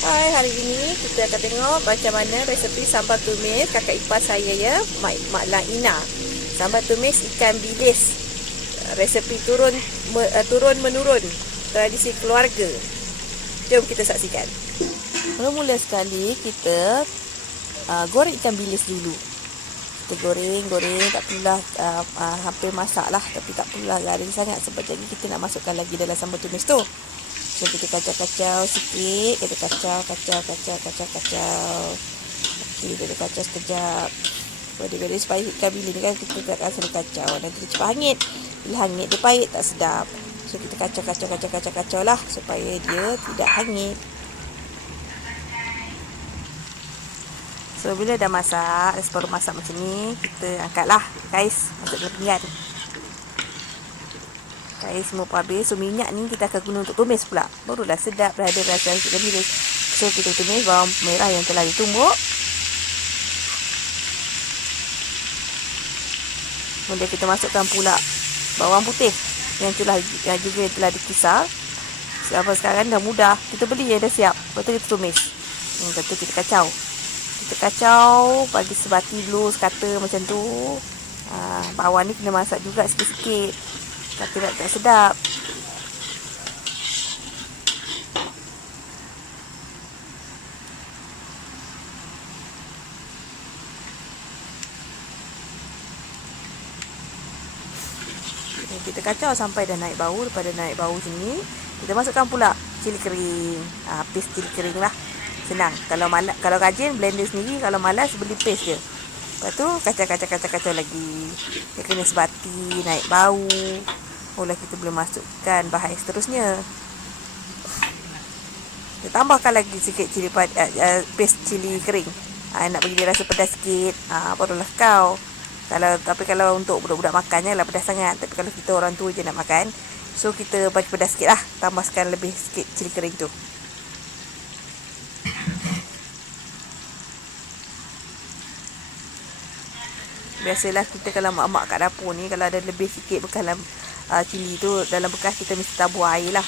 Hai, hari ini kita akan tengok macam mana resepi sambal tumis kakak ipar saya ya, Mak Laina. Sambal tumis ikan bilis. Resepi turun menurun, tradisi keluarga. Jom kita saksikan. Mula-mula sekali kita goreng ikan bilis dulu. Kita goreng, tak perlulah hampir masak lah, tapi tak perlulah garing sangat sebab jadi kita nak masukkan lagi dalam sambal tumis tu. So kita kacau-kacau sikit, kita kacau. Okey, kita kacau sekejap. Bila supaya ikan bilis ni kan kita takkan selalu kacau. Nanti dia cepat hangit. Bila hangit dia pahit tak sedap. So kita kacau lah supaya dia tidak hangit. So bila dah masak, dah separuh masak macam ni, kita angkatlah kais masuk dalam pinggan. Kais semua pun habis. So minyak ni kita akan guna untuk tumis pula. Barulah sedap, dah ada rasa ikan bilis. So kita tumis bawang merah yang telah ditumbuk. Kemudian kita masukkan pula bawang putih yang juga telah dikisar. Sebab sekarang dah mudah. Kita beli yang dah siap. Lepas tu kita tumis. Lepas tu kita kacau. Kita kacau bagi sebati dulu, sekata macam tu. Bawang ni kena masak juga sikit-sikit. Kata tak sedap. Kita kacau sampai dah naik bau. Lepas dah naik bau sini, kita masukkan pula cili kering. Paste cili kering lah. Senang. Kalau rajin blender sendiri, kalau malas beli paste je. Lepas tu kacau lagi. Dia kena sebati, naik bau. Mula kita boleh masukkan bahan seterusnya. Kita tambahkan lagi sikit paste cili kering. Nak bagi dia rasa pedas sikit. Barulah kau. Tapi kalau untuk budak-budak makan janganlah pedas sangat. Tapi kalau kita orang tua je nak makan, so kita bagi pedas sikit lah. Tambahkan lebih sikit cili kering tu. Biasalah kita kalau mak-mak kat dapur ni, kalau ada lebih sikit bekas dalam cili tu, dalam bekas kita mesti tabur air lah.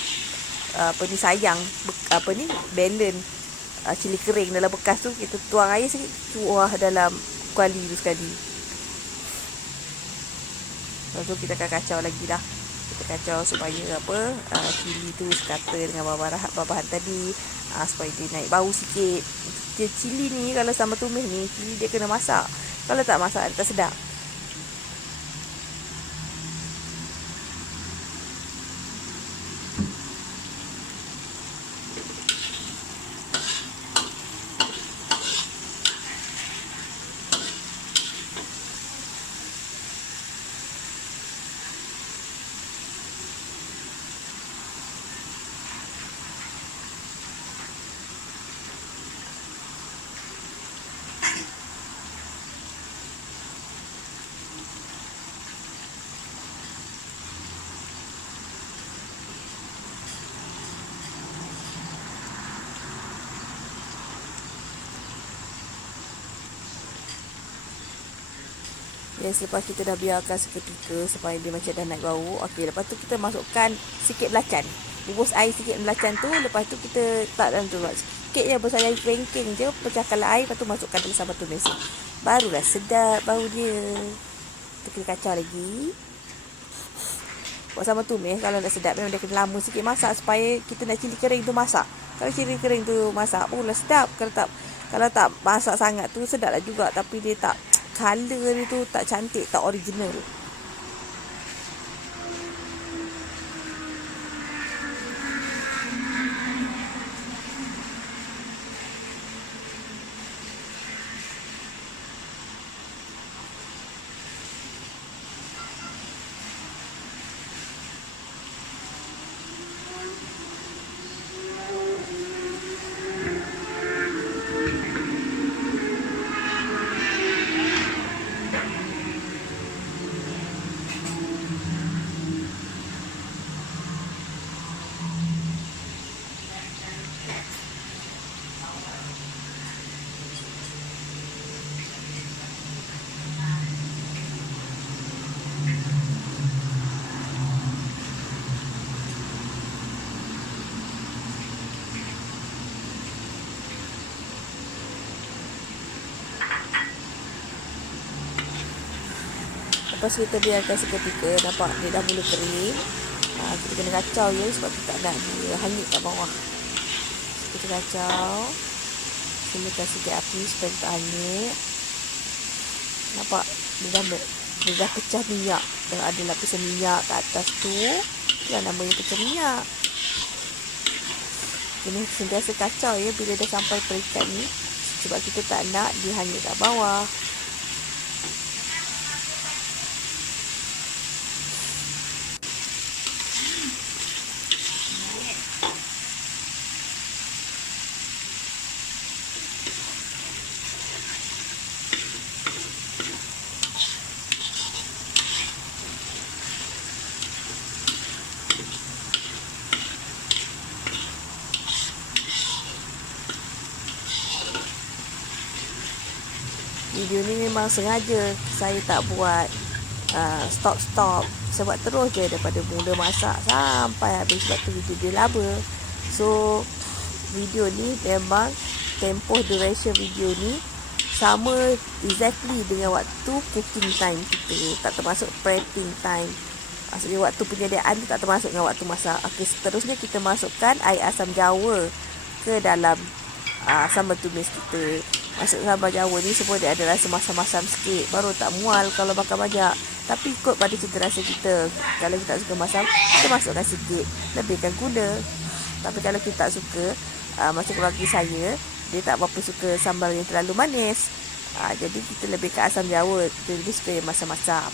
Balance cili kering dalam bekas tu, kita tuang air sikit, cuah dalam kuali tu sekali. Lepas tu kita akan kacau lagi lah. Kita kacau supaya cili tu sekata dengan bahan tadi, supaya dia naik bau sikit. Cili ni kalau sambal tumis ni, cili dia kena masak. Kalau tak masak, dia tak sedap. Selepas kita dah biarkan seketika supaya dia macam dah naik bau. Okey, lepas tu kita masukkan sikit belacan. Bubus air sikit belacan tu. Lepas tu kita tak dalam tu. Sikit je besar air kerengking je. Pecahkanlah air. Lepas tu masukkan dalam sambal tumis. Barulah sedap bau dia. Kita kena kacau lagi. Buat sambal tumis kalau nak sedap memang dia kena lama sikit masak supaya kita nak cili kering tu masak. Kalau cili kering tu masak barulah sedap. Kalau tak masak sangat tu sedap lah juga. Tapi dia tak, color dia tu tak cantik, tak original. Lepas kita biarkan seketika, nampak dia dah mula kering. Kita kena kacau ya, sebab kita tak nak dia hanyut kat bawah. Kita kacau, silakan sikit api supaya tak hanyut. Nampak dia dah pecah minyak. Tengok ada lapisan minyak kat atas tu. Itulah namanya pecah minyak. Kena sentiasa kacau ya bila dah sampai peringkat ni, sebab kita tak nak dia hanyut kat bawah. Video ni memang sengaja saya tak buat stop. Saya buat terus je daripada mula masak sampai habis, sebab tu video dia lama. So video ni memang tempoh duration video ni sama exactly dengan waktu cooking time kita, tak termasuk prepping time. Maksudnya waktu penyediaan tu tak termasuk dengan waktu masak. Okey, seterusnya kita masukkan air asam jawa ke dalam sambal tumis kita. Masuk sambal jawa ni semua dia ada rasa masam-masam sikit, baru tak mual kalau makan banyak. Tapi ikut pada cita rasa kita. Kalau kita tak suka masam, kita masukkan sikit, lebihkan gula. Tapi kalau kita tak suka, macam keluarga saya, dia tak berapa suka sambal yang terlalu manis. Jadi kita lebihkan asam jawa, kita lebih suka yang masam-masam.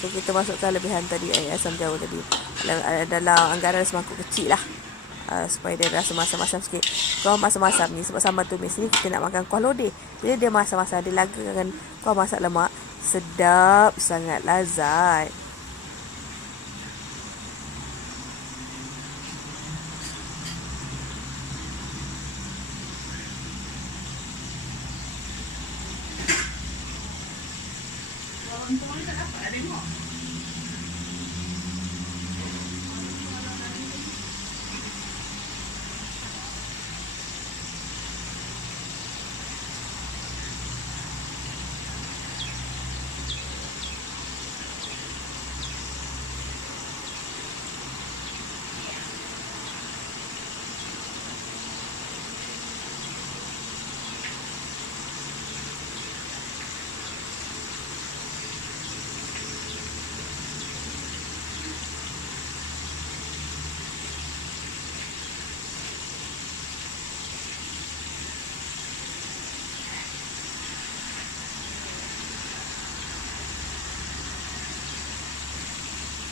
So kita masukkan lebihan tadi air asam jawa tadi dalam anggaran semangkuk kecil lah. Supaya dia rasa masam-masam sikit. Kuah masam-masam ni, sebab sambal tumis ni kita nak makan kuah lodeh. Bila dia masam-masam, dia lagakan kuah masak lemak, sedap sangat, lazat.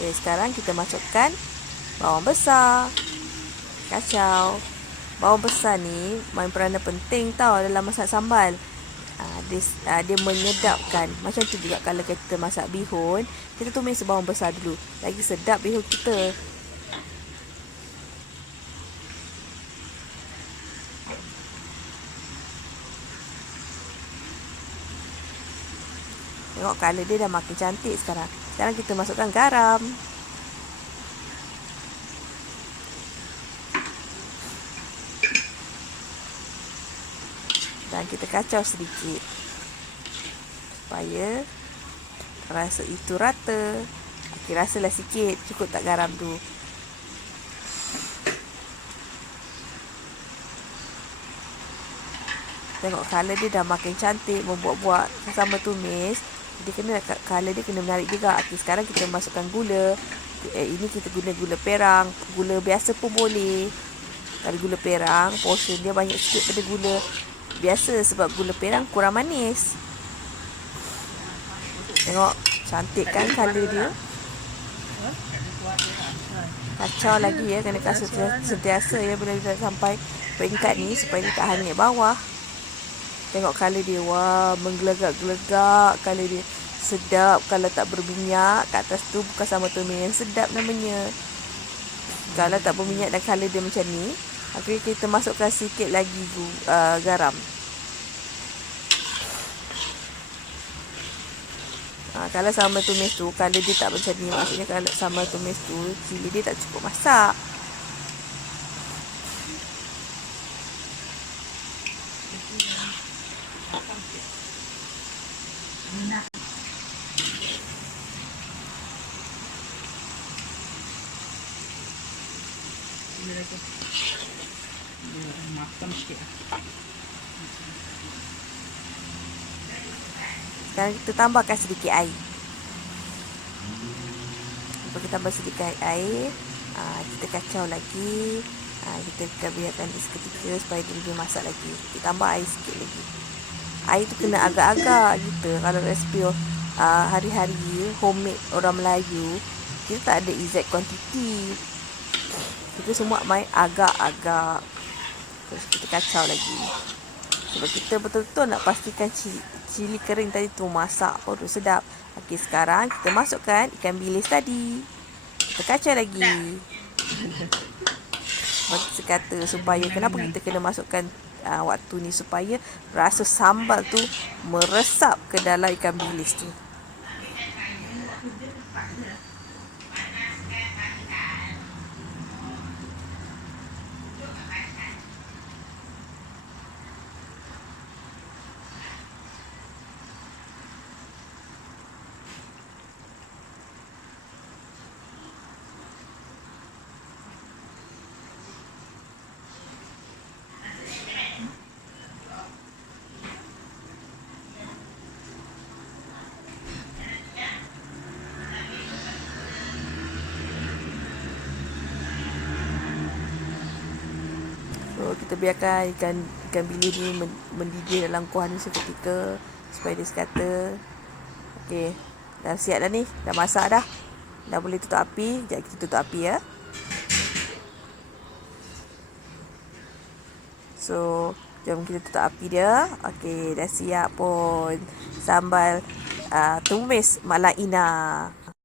Okay, sekarang kita masukkan bawang besar. Kacau. Bawang besar ni main peranan penting tau dalam masak sambal. Dia menyedapkan. Macam tu juga kalau kita masak bihun, kita tumis bawang besar dulu. Lagi sedap bihun kita. Tengok colour dia dah makin cantik sekarang. Sekarang kita masukkan garam. Dan kita kacau sedikit supaya rasa itu rata. Okey, rasalah sikit cukup tak garam tu. Tengok colour dia dah makin cantik, membuat-buat sambal tumis. Dia kena, colour dia kena menarik juga. Okay, sekarang kita masukkan gula. Ini kita guna gula perang. Gula biasa pun boleh. Kalau gula perang, portion dia banyak sikit pada gula biasa, sebab gula perang kurang manis. Tengok, cantik kan colour dia. Kacau lagi ya, kena kasih sentiasa ya bila dah sampai peringkat ni, supaya dia tak hanyut bawah. Tengok colour dia, wah, menggelegak-gelegak colour dia. Sedap kalau tak berminyak. Kat atas tu bukan sambal tumis yang sedap namanya. Kalau tak berminyak dan colour dia macam ni, okay, kita masukkan sikit lagi garam. Kalau sambal tumis tu colour dia tak macam ni, maksudnya kalau sambal tumis tu cili dia tak cukup masak. Makan sikit. Sekarang kita tambahkan sedikit air. Lepas kita tambah sedikit air, kita kacau lagi. Kita biarkan dia seketika supaya dia lebih masak lagi. Kita tambah air sikit lagi. Air tu kena agak-agak gitu. Kalau resipi hari-hari homemade orang Melayu, kita tak ada exact quantity. Kita semua main agak-agak. Terus kita kacau lagi. Sebab kita betul-betul nak pastikan cili kering tadi tu masak baru sedap. Okey, sekarang kita masukkan ikan bilis tadi. Kita kacau lagi. Seperti kata supaya kenapa kita kena masukkan waktu ni supaya rasa sambal tu meresap ke dalam ikan bilis tu. So, kita biarkan ikan bilis ni mendidih dalam kuah ni seketika supaya dia sekata. Okey, dah siap dah ni. Dah masak dah. Dah boleh tutup api. Sekejap kita tutup api ya. So, jom kita tutup api dia. Okey, dah siap pun sambal tumis Mak Laina.